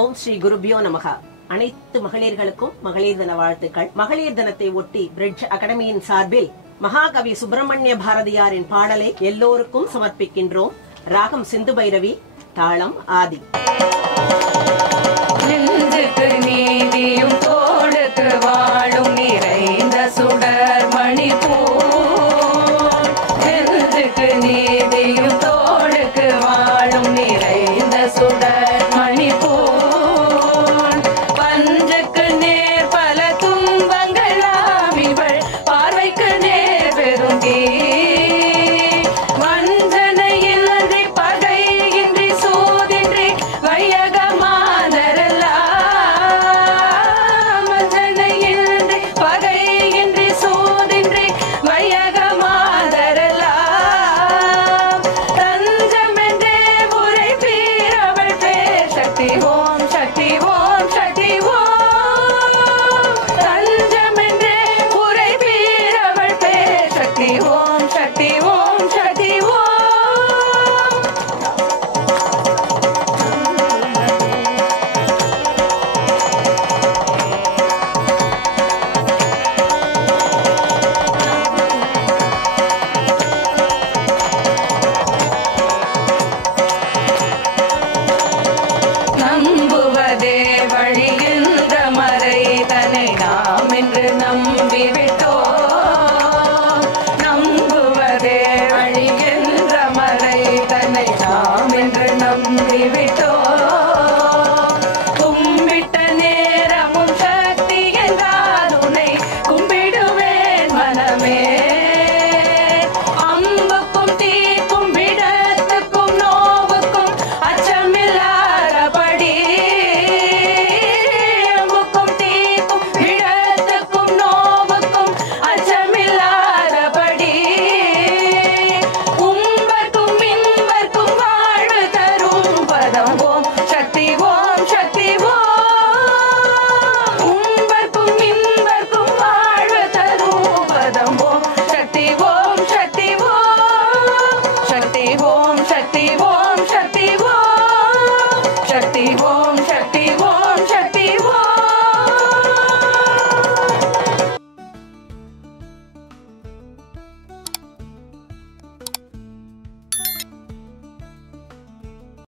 ஓம் ஸ்ரீ குருபியோ நமக. அனைத்து மகளிர்களுக்கும் மகளிர் தின வாழ்த்துக்கள். மகளிர் தினத்தை ஒட்டி பிரிட்ஜ் அகாடமியின் சார்பில் மகாகவி சுப்பிரமணிய பாரதியாரின் பாடலை எல்லோருக்கும் சமர்ப்பிக்கின்றோம். ராகம் சிந்து பைரவி, தாளம் ஆதி. நெஞ்சுக்கு நீதியும் தோளுக்கு வாழும் நிறைந்த சுடர் மணி போல், நெஞ்சுக்கு நீதியும் தோளுக்கு வாழும் நிறைந்த சுடர் மணி போல், பஞ்சுக்கு நேர் பல துன்பங்களாம் இவள் பார்வைக்கு நேர் பெருங்கி, வஞ்சனையின்றி பகையின்றி சூதின்றி வையகமாதரெல்லாம், வஞ்சனையின்றி பகையின்றி சூதின்றி வையகமாதரெல்லாம், தஞ்சமென்றே உரைப்பீர் அவள் பேர் சக்தி ஓம் சக்தி ஓம் சக்தி ஓம், தஞ்சமென்றே உரைப்பீர் அவள் பேர் சக்தி ஓம் சக்தி ஓம் சக்தி ஓம். நம்புவதே வழி